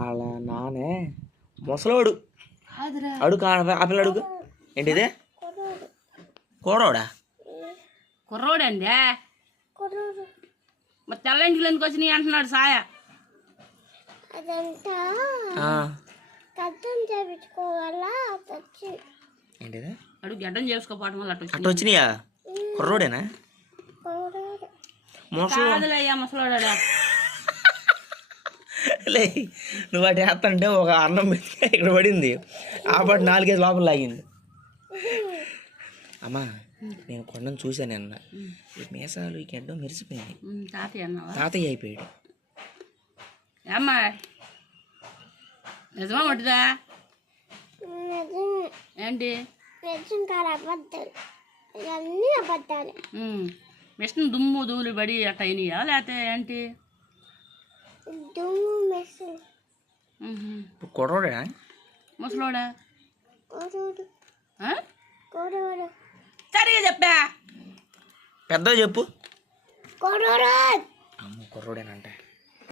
అలా నానే ముసలోడు అడుగు ఆ పిల్ల అడుగు ఏంటిదే కోడోడా కుర్రోడండి మరి తెల్లంటిలోనికి వచ్చినాయి అంటున్నాడు సాయ ఏంటిదే అడుగు గడ్డం చేసుకోపోవడం వల్ల అట్ట వచ్చినాయా కుర్రోడేనా కాదులయ్యా ముసలోడా లే నువ్వు అటు వేస్తంటే ఒక అన్నం పెట్టి ఇక్కడ పడింది ఆ పాటు 4 కేజీ లోపల లాగింది అమ్మా నేను కొండను చూశాను నిన్న ఈ మీసాలు ఈ గడ్డం మెరిసిపోయింది తాతయ్య అయిపోయాడు అమ్మా నిజమా ఉంటుందా ఏంటి మిషన్ దుమ్ము ధూళి పడి అట్ట అయినాయా లేకపోతే ఏంటి కుర్రోడా ముసలోడా సరిగా చెప్పా పెద్దగా చెప్పు అమ్మ కుర్రోడేనంటే